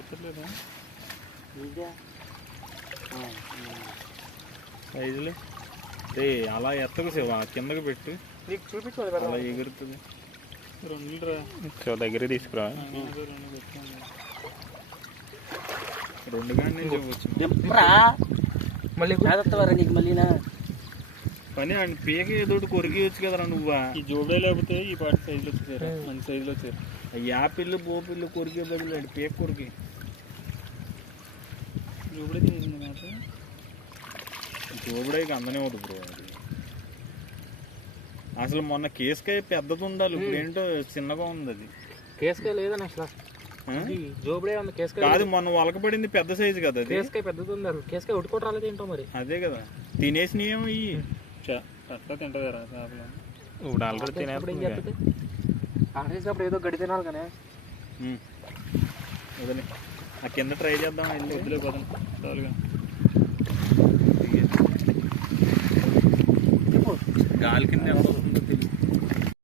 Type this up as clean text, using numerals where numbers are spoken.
ఎక్కర్లేదా సైజులే రే అలా ఎత్తకు శివ కిందకి పెట్టు నీకు చూపించు అలా ఎగురుతుంది. రెండు దగ్గర తీసుకురా. రెండు కానీ నేను చూపొచ్చు మళ్ళీ కాదత్తవారా నీకు మళ్ళీనా పని అండి పీక ఏదోటి కొరికేయచ్చు కదరా నువ్వా. ఈ జోబే లేకపోతే ఈ పాటి సైజులో వచ్చేసారు, మంచి సైజులో వచ్చారు. యాపిల్లు బోపిల్లు కొరికే బదులు పీక కొరికి జోబుడే తినేసింది మాట. జోబుడైకి అందనే ఉంటుంది బ్రో అది. అసలు మొన్న కేసుకాయ పెద్దది ఉండాలి, ఇప్పుడు ఏంటో చిన్నగా ఉంది అది. కేసుకాయ లేదని అసలు జోబుడే ఉంది. కేసుకాయ కాదు మొన్న వలకపడింది పెద్ద సైజు కదా అది. కేసుకాయ పెద్దది ఉంది. కేసుకాయ ఉట్టుకోవడం రాలేదు ఏంటో మరి. అదే కదా తినేసినేమో ఇవి అట్లా తింటుందిరా చేపలు. ఇప్పుడు ఆల్రెడీ తినేస్తుంది. ఆడేసినప్పుడు ఏదో గడి తినాలి కానీ అదే ఆ కింద ట్రై చేద్దాం వెళ్ళి. వద్దులే పోతాం చాలుగా. గాలి కింద